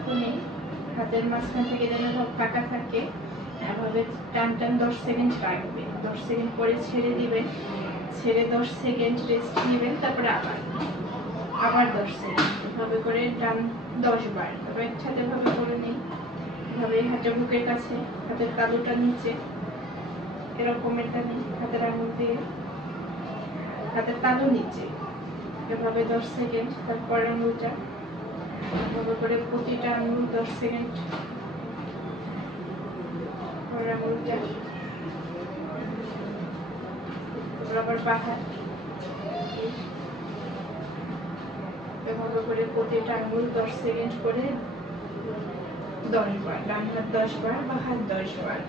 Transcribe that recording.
তখনই হাতের মাঝখান থেকে যেন সব ফাঁকা থাকে, এভাবে টান টান 10 সেকেন্ড রাখবে। 10 সেকেন্ড পরে ছেড়ে দিবেন, ছেড়ে 10 সেকেন্ড রেস্ট নেবেন, তারপরে আবার 10 সেকেন্ড, এভাবে করে টান 10 বার। তবে একসাথে ভাবে করে নিই। এভাবে হাতের বুকের কাছে, হাতের তালুটা নিচে এরকম এটা নিই, হাতের আঙুল দিয়ে হাতের তালু নিচে এভাবে 10 সেকেন্ড, তারপরে আঙুলটা এভাবে করে প্রতিটা আঙুল 10 সেকেন্ড, পরের আঙুলটা, আবার বাহাত এভাবে করে প্রতিটা আঙুল 10 সেকেন্ড করে 10 বার, ডান হাত 10 বার, বাম হাত 10 বার।